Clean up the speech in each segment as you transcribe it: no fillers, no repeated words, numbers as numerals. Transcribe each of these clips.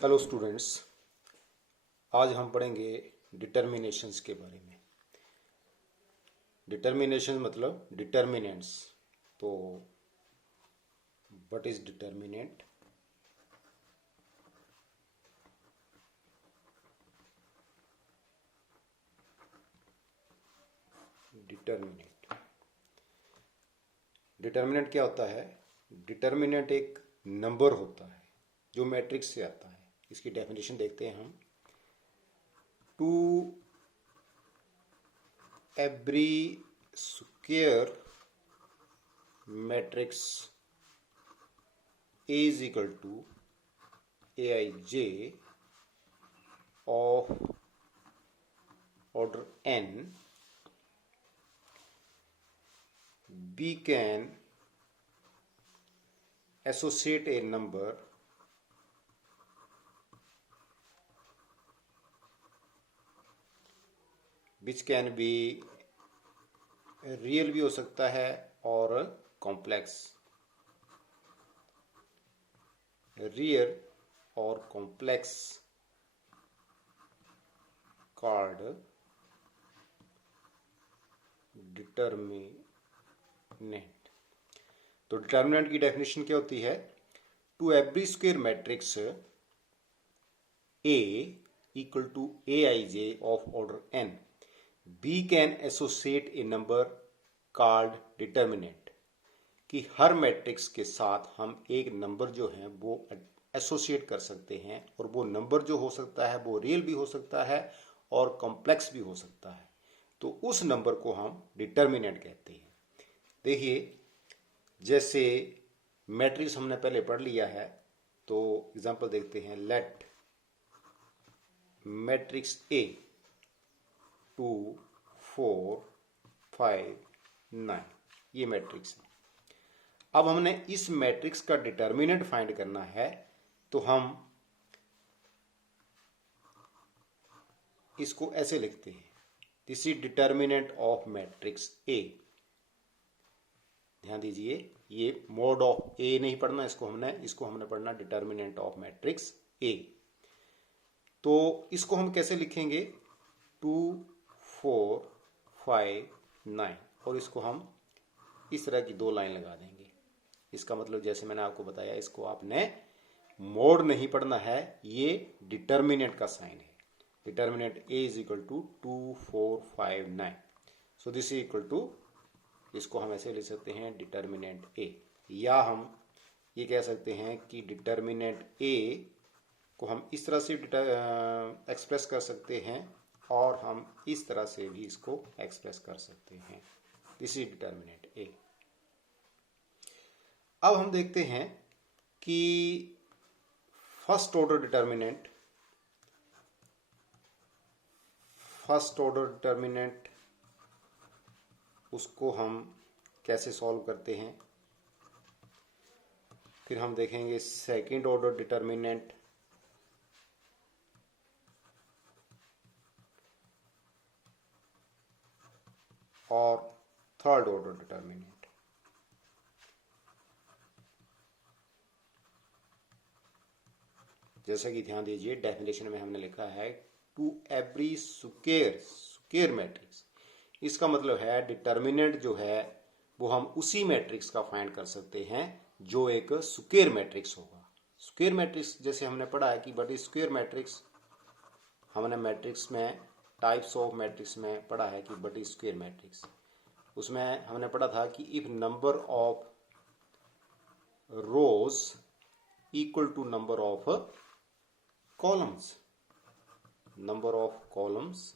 Hello students, आज हम पढ़ेंगे डिटर्मिनेशंस के बारे में। डिटर्मिनेशन मतलब डिटर्मिनेंट्स। तो what is determinant? Determinant determinant क्या होता है? डिटर्मिनेंट एक नंबर होता है जो मैट्रिक्स से आता है। इसकी डेफिनेशन देखते हैं हम। To every square matrix A is equal to Aij of order n, we can associate a number which can be real भी हो सकता है और कॉम्प्लेक्स। रियल और कॉम्प्लेक्स कॉल्ड डिटर्मिनेंट। तो डिटर्मिनेंट की डेफिनेशन क्या होती है? To every square matrix A equal to Aij of order n, we can associate a number called determinant। कि हर मैट्रिक्स के साथ हम एक नंबर जो है वो एसोसिएट कर सकते हैं, और वो नंबर जो हो सकता है वो रियल भी हो सकता है और कॉम्प्लेक्स भी हो सकता है। तो उस नंबर को हम डिटर्मिनेंट कहते हैं। देखिए, जैसे मैट्रिक्स हमने पहले पढ़ लिया है, तो एग्जांपल देखते हैं। लेट मैट्रिक्स ए 2 4 5 9, ये मैट्रिक्स है। अब हमने इस मैट्रिक्स का डिटर्मिनेंट फाइंड करना है, तो हम इसको ऐसे लिखते हैं। This is determinant of matrix A. ध्यान दीजिए, ये मोड ऑफ ए नहीं पढ़ना, इसको हमने पढ़ना डिटर्मिनेंट ऑफ मैट्रिक्स ए। तो इसको हम कैसे लिखेंगे? 2 4 5 9, और इसको हम इस तरह की दो लाइन लगा देंगे। इसका मतलब जैसे मैंने आपको बताया, इसको आपने मोड नहीं पढ़ना है, ये डिटर्मिनेंट का साइन है। Determinant A is equal to 2 4 5 9। So this is equal to, इसको हम ऐसे लिख सकते हैं डिटर्मिनेंट ए, या हम ये कह सकते हैं कि डिटर्मिनेंट ए को हम इस तरह से एक्सप्रेस कर सकते हैं, और हम इस तरह से भी इसको एक्सप्रेस कर सकते हैं। दिस इज डिटर्मिनेंट ए। अब हम देखते हैं कि फर्स्ट ऑर्डर डिटर्मिनेंट उसको हम कैसे सॉल्व करते हैं। फिर हम देखेंगे सेकंड ऑर्डर डिटर्मिनेंट, और थर्ड ऑर्डर डिटर्मिनेंट। जैसा कि ध्यान दीजिए, डेफिनेशन में हमने लिखा है टू एवरी स्क्वायर मैट्रिक्स। इसका मतलब है डिटर्मिनेंट जो है वो हम उसी मैट्रिक्स का फाइंड कर सकते हैं जो एक स्क्वायर मैट्रिक्स होगा। स्क्वायर मैट्रिक्स जैसे हमने पढ़ा है कि बट स्क्वायर मैट्रिक्स, हमने मैट्रिक्स में टाइप्स ऑफ मैट्रिक्स में पढ़ा है कि बट स्क्वायर मैट्रिक्स, उसमें हमने पढ़ा था कि if number of rows equal to number of columns, number of columns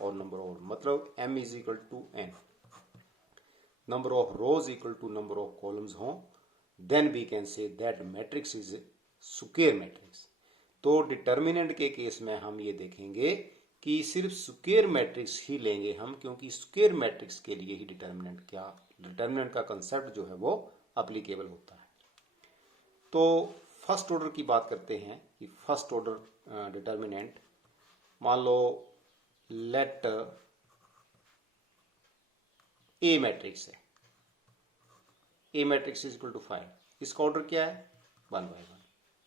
और नंबर ऑफ, मतलब m is equal to n, number of rows equal to number of columns हो, then we can say that matrix is square matrix. तो determinant के case में हम ये देखेंगे कि सिर्फ स्क्वायर मैट्रिक्स ही लेंगे हम, क्योंकि स्क्वायर मैट्रिक्स के लिए ही डिटर्मिनेंट का कंसेप्ट जो है वो अप्लीकेबल होता है। तो फर्स्ट ऑर्डर की बात करते हैं कि फर्स्ट ऑर्डर डिटर्मिनेंट, मान लो लेट ए मैट्रिक्स है, ए मैट्रिक्स इज इक्वल टू 5। इसका ऑर्डर क्या है? 1 by 1।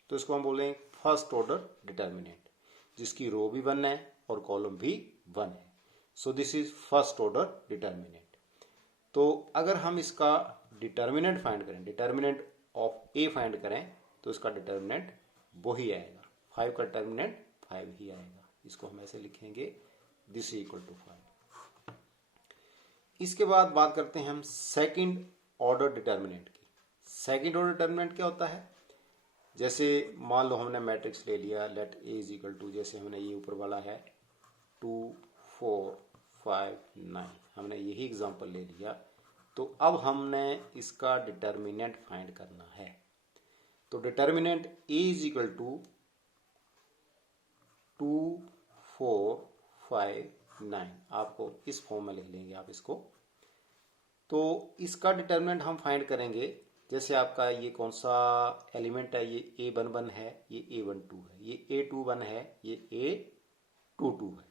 तो इसको हम बोलें फर्स्ट ऑर्डर डिटर्मिनेंट, जिसकी रो भी 1 है और कॉलम भी 1 है। So this is first order determinant. तो अगर हम इसका डिटर्मिनेंट फाइंड करें, डिटर्मिनेंट ऑफ ए फाइंड करें, तो इसका डिटर्मिनेंट वो ही आएगा, 5 का डिटर्मिनेंट 5 ही आएगा। इसको हम ऐसे लिखेंगे, दिस इक्वल टू 5। इसके बाद बात करते हैं हम सेकंड ऑर्डर डिटर्मिनेंट की। सेकंड ऑर्डर डिटर्मिनेंट क्या होता है? जैसे मान लो हमने मैट्रिक्स ले लिया, let A is equal to, जैसे हमने ये ऊपर वाला है 2 4 5 9, हमने यही एग्जांपल ले लिया। तो अब हमने इसका डिटर्मिनेंट फाइंड करना है। तो determinant A is equal to 2 4 5 9, आपको इस फॉर्म में लिख लेंगे आप इसको। तो इसका डिटर्मिनेंट हम फाइंड करेंगे, जैसे आपका ये कौन सा एलिमेंट है, ये A11 है, ये A12 है, ये A21 है, ये A22 है।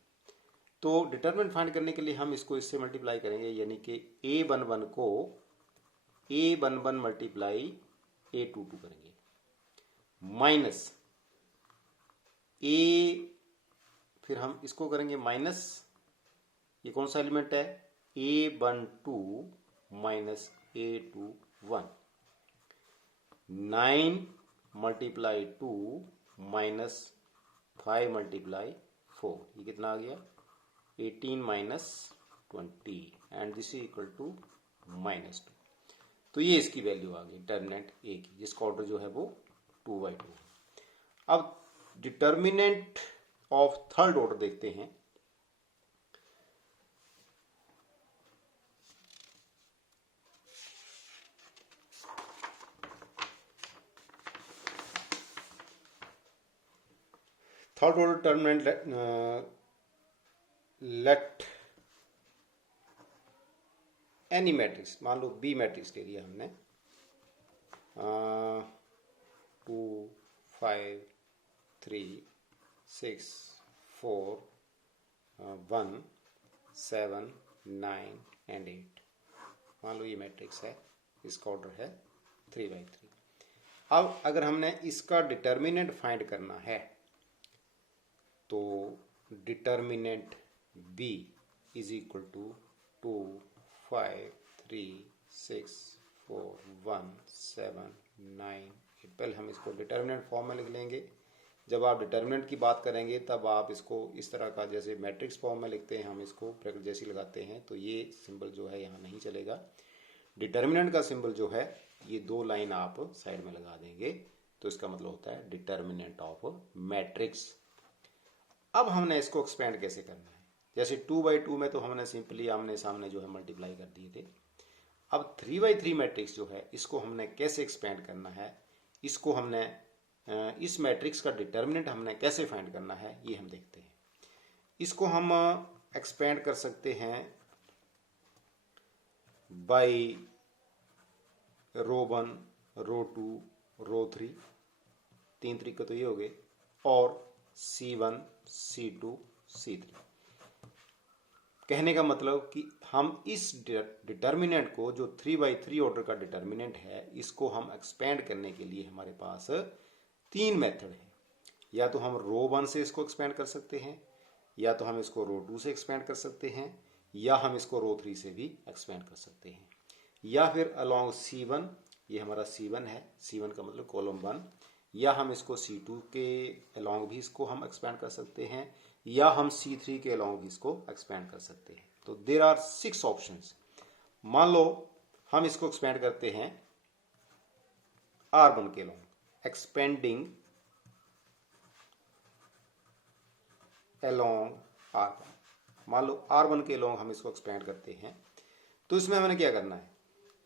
तो डिटर्मिनेंट फाइंड करने के लिए हम इसको इससे मल्टीप्लाई करेंगे, यानी कि A11 को A11 मल्टीप्लाई A22 करेंगे, माइनस A, फिर हम इसको करेंगे माइनस, ये कौन सा एलिमेंट है, A12 minus A21, 9 multiply 2 minus 5 multiply 4, ये कितना आ गया, 18 माइनस 20, and this is equal to -2। तो ये इसकी वैल्यू आ गई डिटर्मिनेंट ए की, जिसका ऑर्डर जो है वो 2/2 है। अब डिटर्मिनेंट ऑफ थर्ड ऑर्डर देखते हैं। Third order determinant, let any matrix, मान लो बी मैट्रिक्स ले लिया हमने, 2 5 3 6 4 1 7 9 एंड 8, मान लो ये मैट्रिक्स है, इसका ऑर्डर है 3/3। अब अगर हमने इसका डिटर्मिनेंट फाइंड करना है, तो determinant B is equal to 2 5 3 6 4 1 7 9 8। पहले हम इसको डिटर्मिनेंट फॉर्म में लिख लेंगे। जब आप डिटर्मिनेंट की बात करेंगे तब आप इसको इस तरह का, जैसे मैट्रिक्स फॉर्म में लिखते हैं हम इसको ब्रैकेट जैसी लगाते हैं, तो ये सिंबल जो है यहाँ नहीं चलेगा। डिटर्मिनेंट का सिंबल जो है ये 2 लाइन आप साइड में लगा देंगे, तो इसका मतलब होता है डिटर्मिनेंट ऑफ मैट्रिक्स। अब हमने इसको एक्सपेंड कैसे करना है, जैसे 2/2 में तो हमने सिंपली आमने सामने जो है मल्टीप्लाई कर दिए थे। अब 3/3 मैट्रिक्स जो है, इसको हमने कैसे एक्सपेंड करना है, इसको हमने इस मैट्रिक्स का डिटर्मिनेंट हमने कैसे फाइंड करना है, ये हम देखते हैं। इसको हम एक्सपेंड कर सकते हैं बाय रो 1 रो 2 रो 3, 3 तरीके तो ये हो गए, और C1 C2 C3। कहने का मतलब कि हम इस डिटर्मिनेंट को, जो 3/3 ऑर्डर का डिटर्मिनेंट है, इसको हम एक्सपेंड करने के लिए हमारे पास 3 मेथड है। या तो हम रो 1 से इसको एक्सपेंड कर सकते हैं, या तो हम इसको रो 2 से एक्सपेंड कर सकते हैं, या हम इसको रो 3 से भी एक्सपेंड कर सकते हैं, या फिर अलोंग C1, ये हमारा C1 है, C1 का मतलब कॉलम 1, या हम इसको C2 के अलोंग भी इसको हम एक्सपेंड कर सकते हैं, या हम C3 के अलोंग भी इसको एक्सपेंड कर सकते हैं। तो देयर आर 6 ऑप्शंस। मान लो हम इसको एक्सपेंड करते हैं R1 के अलोंग, एक्सपेंडिंग अलोंग R1। मान लो R1 के अलोंग हम इसको एक्सपेंड करते हैं, तो इसमें हमें क्या करना है,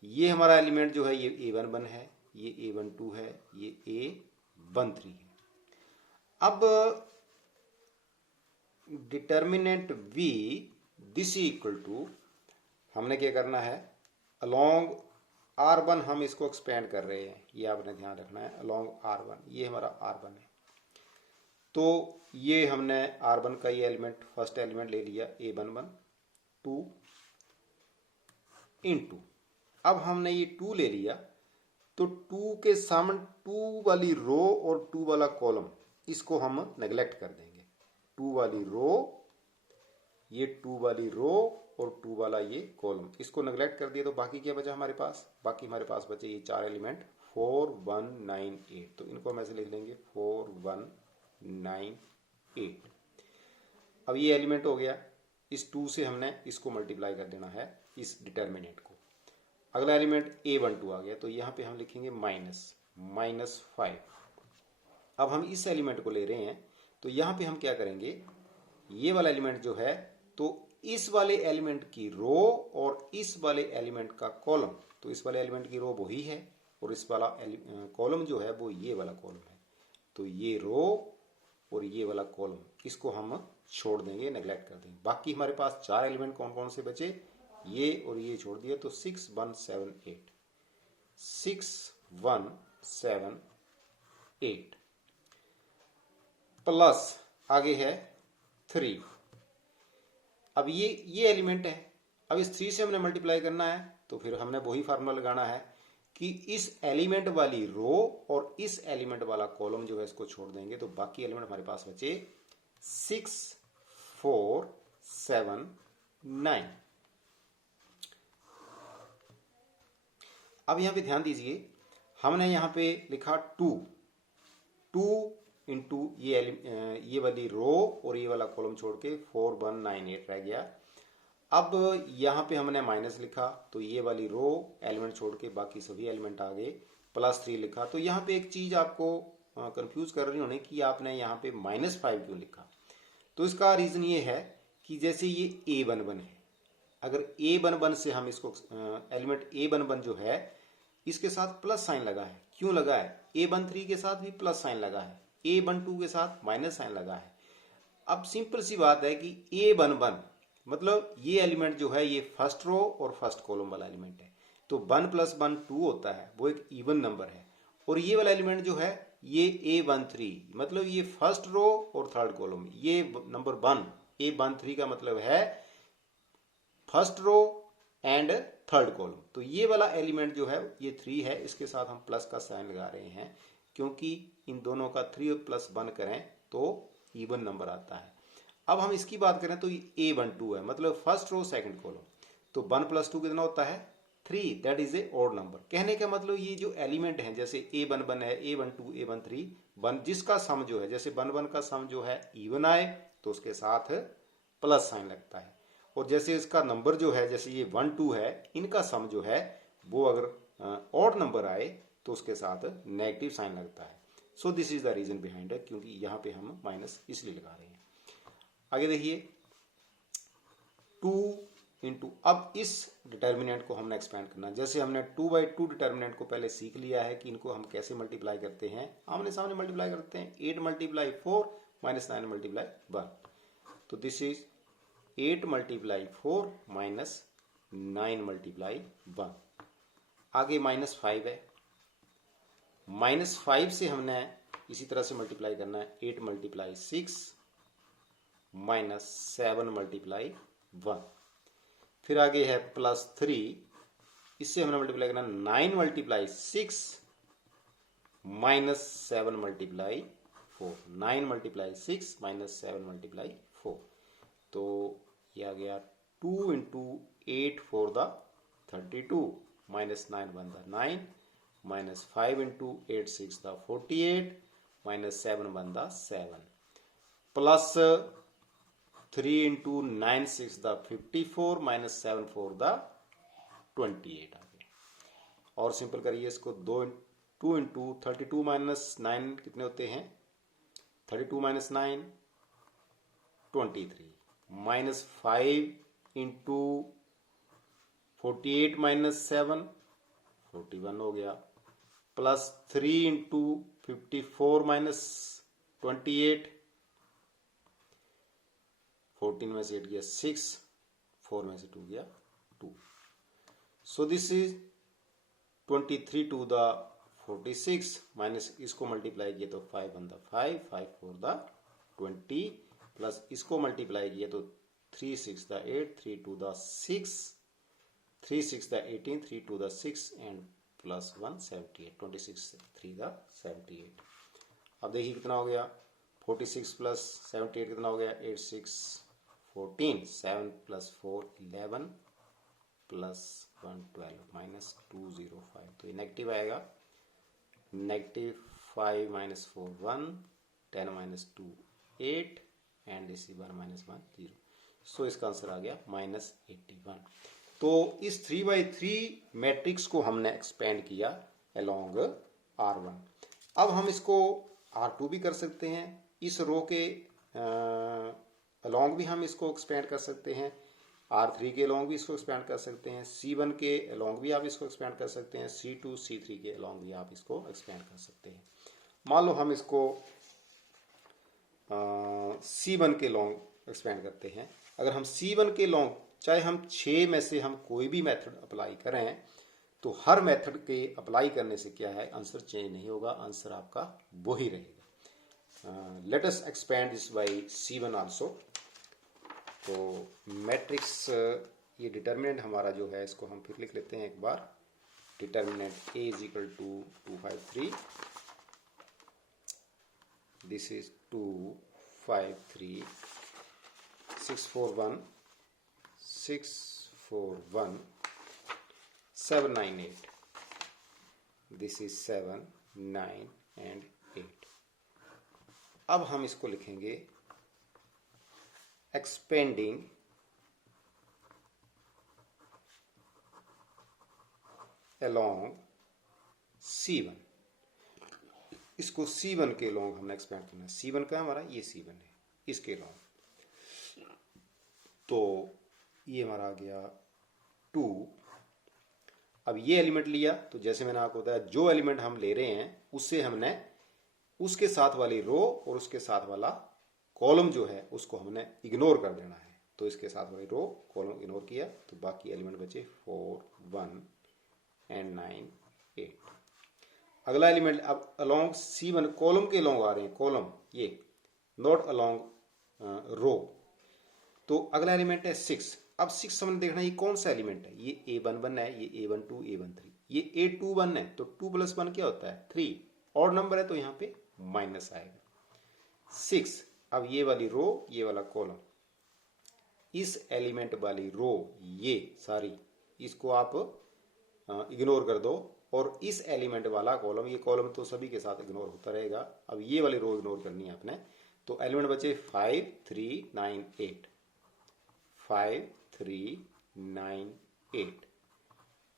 ये हमारा एलिमेंट जो है ये A11 है, ये A12 है, ये A13 है। अब determinant V this equal to, हमने क्या करना है, अलोंग R1 हम इसको एक्सपेंड कर रहे हैं, ये आपने ध्यान रखना है, अलोंग R1, ये हमारा R1 है। तो ये हमने R1 का ये एलिमेंट, फर्स्ट एलिमेंट ले लिया A11 2 इंटू, अब हमने ये 2 ले लिया, तो 2 के सामने 2 वाली रो और 2 वाला कॉलम, इसको हम नेग्लेक्ट कर देंगे। 2 वाली रो, ये 2 वाली रो और 2 वाला ये कॉलम, इसको नेग्लेक्ट कर दिया तो बाकी क्या बचा हमारे पास? बाकी हमारे पास बचे ये 4 एलिमेंट 4 1 9 8। तो इनको हम ऐसे लिख लेंगे 4 1 9 8। अब ये एलिमेंट हो गया। इस 2 से हमने इसको मल्टीप्लाई कर देना है, इस डिटर्मिनेंट को। अगला एलिमेंट A12 आ गया, तो यहाँ पे हम लिखेंगे -5। अब हम इस एलिमेंट को ले रहे हैं, तो यहाँ पे हम क्या करेंगे, ये वाला एलिमेंट जो है, तो इस वाले एलिमेंट की रो और इस वाले एलिमेंट का कॉलम, तो इस वाले एलिमेंट की रो वही है और इस वाला कॉलम जो है वो ये वाला कॉलम है। तो ये रो और ये वाला कॉलम, इसको हम छोड़ देंगे, नेग्लेक्ट कर देंगे। बाकी हमारे पास 4 एलिमेंट कौन कौन से बचे, ये और ये छोड़ दिया, तो 6 1 7 8, 6 1 7 8 प्लस आगे है 3। अब ये एलिमेंट है, अब इस 3 से हमने मल्टीप्लाई करना है, तो फिर हमने वही फार्मूला लगाना है कि इस एलिमेंट वाली रो और इस एलिमेंट वाला कॉलम जो है इसको छोड़ देंगे, तो बाकी एलिमेंट हमारे पास बचे 6 4 7 9। अब यहां पे ध्यान दीजिए, हमने यहां पे लिखा 2 इंटू ये वाली रो और ये वाला कॉलम छोड़ के 4 1 9 8 रह गया। अब यहाँ पे हमने माइनस लिखा, तो ये वाली रो एलिमेंट छोड़ के बाकी सभी एलिमेंट आ गए, +3 लिखा। तो यहाँ पे एक चीज आपको कंफ्यूज कर रही होने कि आपने यहाँ पे -5 क्यों लिखा। तो इसका रीजन ये है कि जैसे ये A11 है, अगर A11 से हम इसको एलिमेंट A11 जो है इसके साथ प्लस साइन लगा है, क्यों लगा है? A13 के साथ भी प्लस साइन लगा है, A12 के साथ माइनस साइन लगा है। अब सिंपल सी बात है कि A11 मतलब ये एलिमेंट जो है ये फर्स्ट रो और फर्स्ट कॉलम वाला एलिमेंट है, तो 1 + 1 2 होता है, वो एक इवन नंबर है। और ये वाला एलिमेंट जो है ये A13 मतलब ये फर्स्ट रो और थर्ड कॉलम, ये नंबर 1 A13 का मतलब है first row and third column. तो ये वाला एलिमेंट जो है ये 3 है, इसके साथ हम प्लस का साइन लगा रहे हैं क्योंकि इन दोनों का 3 + 1 करें तो इवन नंबर आता है। अब हम इसकी बात करें तो ये A12 है, मतलब फर्स्ट रो सेकंड कॉलम, तो 1 + 2 कितना होता है 3, that is a odd number. कहने का मतलब ये जो एलिमेंट है जैसे A11 है, A12 A13 1, जिसका सम जो है जैसे 1 1 का सम जो है इवन आए तो उसके साथ प्लस साइन लगता है, और जैसे इसका नंबर जो है जैसे ये 1 2 है, इनका सम जो है वो अगर ऑड नंबर आए तो उसके साथ नेगेटिव साइन लगता है। So this is the reason behind it, क्योंकि यहाँ पे हम माइनस इसलिए लगा रहे हैं। आगे देखिए 2 इंटू, अब इस डिटर्मिनेंट को हमने एक्सपेंड करना। जैसे हमने 2/2 डिटर्मिनेंट को पहले सीख लिया है कि इनको हम कैसे मल्टीप्लाई करते हैं, आमने सामने मल्टीप्लाई करते हैं। 8 × 4 -9 × 1, तो दिस इज 8 × 4 -9 × 1। आगे -5 है, -5 से हमने इसी तरह से मल्टीप्लाई करना है। 8 × 6 -7 × 1। फिर आगे है +3, इससे हमने मल्टीप्लाई करना 9 × 6 -7 × 4, 9 × 6 -7 × 4। तो ये आ गया 2 × 8 4 the 32 -9 1 the 9 -5 × 8 6 the 48 -7 1 the 7 plus 3 × 9 6 the 54 -7 4 the 28 आ गया। और सिंपल करिए इसको, 2 × 32 - 9 कितने होते हैं, 32 - 9 23, -5 × 48 - 7 41 हो गया, प्लस 3 × 54 - 28, 14 में से 8 गया 6, 4 में से 2 गया 2। सो this is 23 to the 46 minus इसको मल्टीप्लाई किया तो 5 1 द 5, 5 4 द 20, प्लस इसको मल्टीप्लाई किया तो 3 6 the 8, 3 2 the 6, 3 6 the 18, 3 2 the 6 and plus 1 78, 26 3 the 78। अब देखिए कितना हो गया 46 प्लस 78 कितना हो गया, 8 6 14, 7 प्लस 4 11 प्लस 1 12 माइनस 205, तो ये नेगेटिव आएगा। -5 minus 4 1, 10 minus 2 8 and this 1 minus 1 0। सो इसका आंसर आ गया -81। तो इस 3/3 मैट्रिक्स को हमने एक्सपेंड किया अलोंग R1। अब हम इसको R2 भी कर सकते हैं, इस रो के अलोंग भी हम इसको एक्सपेंड कर सकते हैं, R3 के अलोंग भी इसको एक्सपेंड कर सकते हैं, C1 के अलोंग भी आप इसको एक्सपेंड कर सकते हैं, C2 C3 के अलोंग भी आप इसको एक्सपेंड कर सकते हैं। मान लो हम इसको C1 के लॉन्ग एक्सपेंड करते हैं। अगर हम C1 के लॉन्ग, चाहे हम 6 में से हम कोई भी मेथड अप्लाई करें, तो हर मेथड के अप्लाई करने से क्या है, आंसर चेंज नहीं होगा, आंसर आपका वही रहेगा। Let us expand this by C1 also. तो मैट्रिक्स ये डिटर्मिनेंट हमारा जो है, इसको हम फिर लिख लेते हैं एक बार। Determinant A is equal to 2 5 3, this is 2 5 3 6 4 1 6 4 1 7 9 8, this is 7 9 and 8। अब हम इसको लिखेंगे एक्सपेंडिंग along C1। इसको C1 के लॉन्ग हमने एक्सपेंड करना है। C1 का हमारा ये C1 है, इसके लॉन्ग, तो ये हमारा आ गया 2। अब ये एलिमेंट लिया, तो जैसे मैंने आपको बताया, जो एलिमेंट हम ले रहे हैं उससे हमने उसके साथ वाली रो और उसके साथ वाला कॉलम जो है उसको हमने इग्नोर कर देना है। तो इसके साथ वाली रो कॉलम इग्नोर किया, तो बाकी एलिमेंट बचे 4 1 एंड 9 8। अगला एलिमेंट अब अलोंग C1 कॉलम के अलोंग आ रहे हैं, कॉलम ये, नॉट अलोंग रो। तो अगला एलिमेंट है 6। अब 6 हमने देखना ये कौन सा एलिमेंट है, ये A11 है, ये A12 A13, ये A21 है, तो 2 + 1 क्या होता है 3, और नंबर है तो यहाँ पे माइनस आएगा 6। अब ये वाली रो, ये वाला कॉलम, इस एलिमेंट वाली रो ये सारी, इसको आप इग्नोर कर दो, और इस एलिमेंट वाला कॉलम, ये कॉलम तो सभी के साथ इग्नोर होता रहेगा। अब ये वाली रो इग्नोर करनी है आपने, तो एलिमेंट बचे 5 3 9 8, 5 3 9 8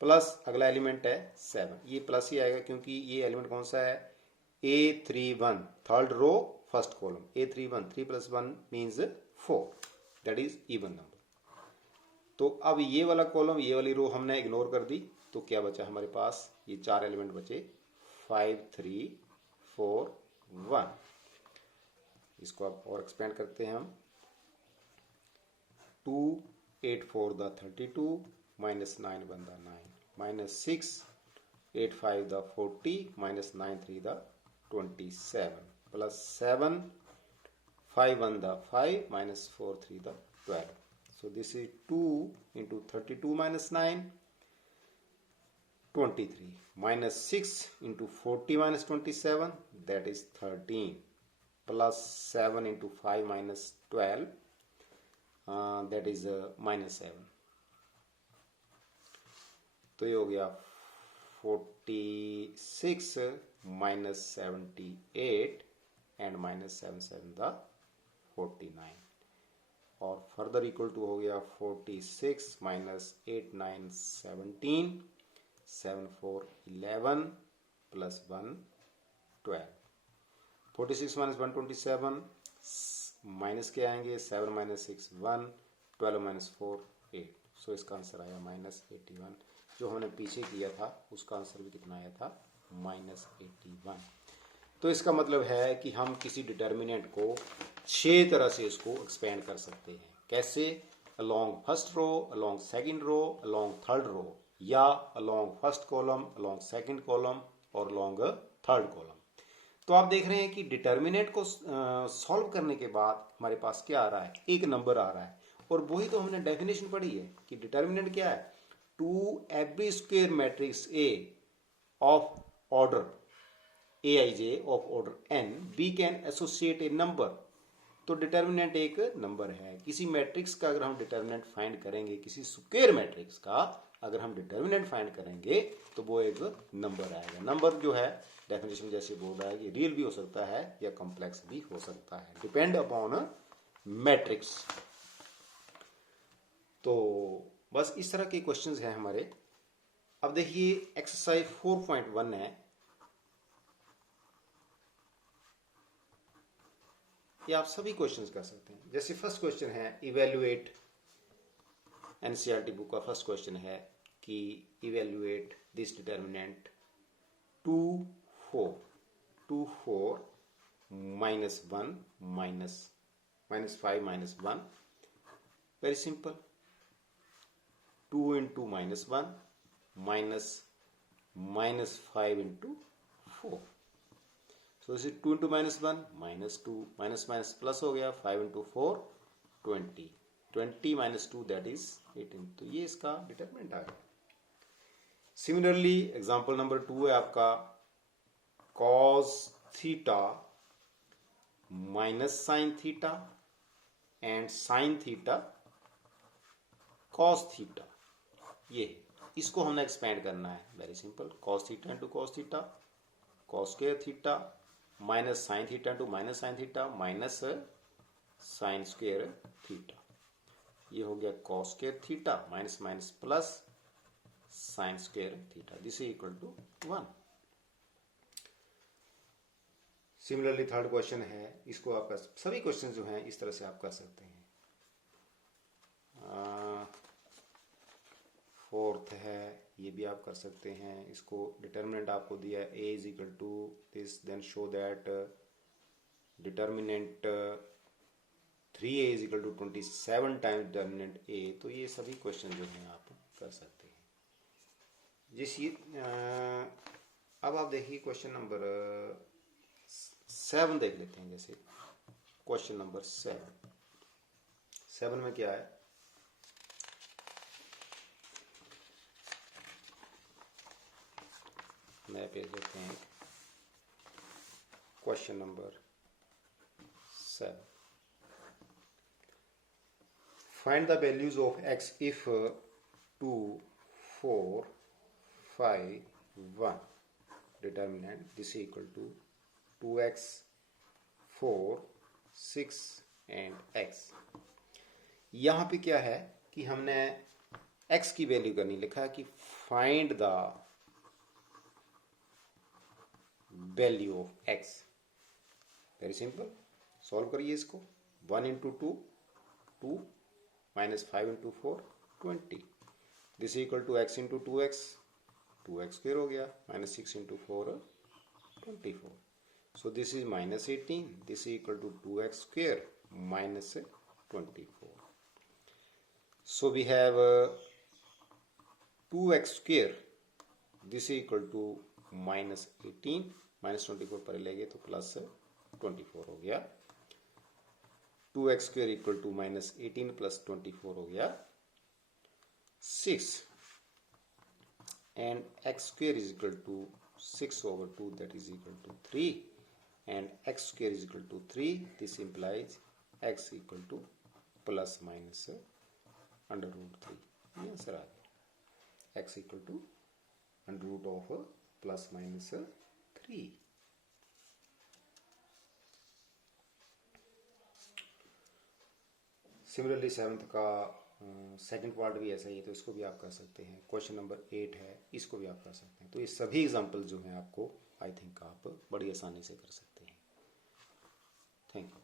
प्लस अगला एलिमेंट है 7। ये प्लस ही आएगा क्योंकि ये एलिमेंट कौन सा है, A31, third row first column, A31, 3 + 1 means 4, that is even number. तो अब ये वाला कॉलम, ये वाली रो हमने इग्नोर कर दी, तो क्या बचा हमारे पास, ये 4 एलिमेंट बचे 5 3 4 1। इसको अब और एक्सपेंड करते हैं हम। 2 8 4 the 32 minus 9 1 the 9 minus 6 8 5 the 40 minus 9 3 the 27 plus 7 5 1 the 5 minus 4 3 the 12। So this is 2 into 32 minus 9, 23, minus 6 into 40 minus 27, that is 13, plus 7 into 5 minus 12, that is minus 7। तो ये हो गया 46 minus 78 and minus 7 7 the 49, और further equal to हो गया 46 minus 8 9 17, 7 4 11 plus 1 12। 46 minus 127, minus के आएंगे 7 minus 6 1, 12 minus 4 8। सो इसका आंसर आया -81। जो हमने पीछे किया था उसका आंसर भी कितना आया था, -81। तो इसका मतलब है कि हम किसी डिटर्मिनेंट को 6 तरह से इसको एक्सपेंड कर सकते हैं। कैसे, along first row, along second row, along third row, या along first column, along second column और अलोंग थर्ड कॉलम। तो आप देख रहे हैं कि डिटर्मिनेंट को सॉल्व करने के बाद हमारे पास क्या आ रहा है, एक नंबर आ रहा है, और वही तो हमने डेफिनेशन पढ़ी है कि डिटर्मिनेंट क्या है, to every square matrix A of order aij of order n, we can associate a number। तो डिटर्मिनेंट एक नंबर है। किसी मैट्रिक्स का अगर हम डिटर्मिनेंट फाइंड करेंगे, किसी स्क्वायर मैट्रिक्स का अगर हम डिटर्मिनेंट फाइंड करेंगे तो वो एक नंबर आएगा। नंबर जो है डेफिनेशन में जैसे बोल रहा है कि रियल भी हो सकता है या कॉम्प्लेक्स भी हो सकता है, डिपेंड अपॉन मैट्रिक्स। तो बस इस तरह के क्वेश्चंस हैं हमारे। अब देखिए एक्सरसाइज 4.1 है, ये आप सभी क्वेश्चंस कर सकते हैं। जैसे फर्स्ट क्वेश्चन है इवेल्युएट, एनसीईआरटी बुक का फर्स्ट क्वेश्चन है कि evaluate this determinant 2 4 2 4 -1 -5 -1। Very simple, 2 into -1 -5 into 4। So this is 2 into -1 -2 minus plus हो गया, 5 into 4 20 20 - 2 दैट इज 18। तो ये इसका डिटरमिनेंट आ गया। सिमिलरली एग्जांपल नंबर 2 है आपका cos theta minus sine theta and sine theta cos theta. ये इसको हमने एक्सपेंड करना है। Very simple, cos theta into cos theta cos square theta minus sine theta into minus sine theta minus sine square theta. ये हो गया cos square theta minus minus plus sine square theta, this is equal to 1। Similarly third question है, इसको आप सभी question जो हैं इस तरह से आप कर सकते हैं। फोर्थ है, ये भी आप कर सकते हैं। इसको डिटर्मिनेंट आपको दिया है a is equal to this, then show that determinant 3a is equal to 27 times determinant a। तो ये सभी क्वेश्चन जो हैं आप कर सकते हैं। जिस ये अब आप देखिए क्वेश्चन नंबर 7 देख लेते हैं। जैसे क्वेश्चन नंबर 7 में क्या है, नया पेज लेते हैं। Question number 7, find the values of x if 2 4 5 1 determinant this equal to 2x 4 6 and x। यहां पे क्या है कि हमने x की वैल्यू करनी, लिखा है कि find the value of x। Very simple, solve करिए इसको। 1 into 2 2 minus 5 into 4 20, this equal to x into 2x 2x square हो गया minus 6 into 4 24। So this is minus 18, this is equal to 2x square minus 24. So we have 2x square, this is equal to minus 18, minus 24 पर ले गए तो plus 24 हो गया। 2x square equal to minus 18 plus 24 हो गया 6, and x square is equal to 6 over 2 that is equal to 3, and x square is equal to 3, this implies x equal to plus minus under root 3। ये answer आ गया, x equal to under root of plus minus 3। Similarly 7th का second part भी ऐसा ही है, तो इसको भी आप कर सकते हैं। क्वेश्चन नंबर 8 है, इसको भी आप कर सकते हैं। तो ये सभी एग्जाम्पल जो हैं आपको आई थिंक आप बड़ी आसानी से कर सकते हैं। Thank you.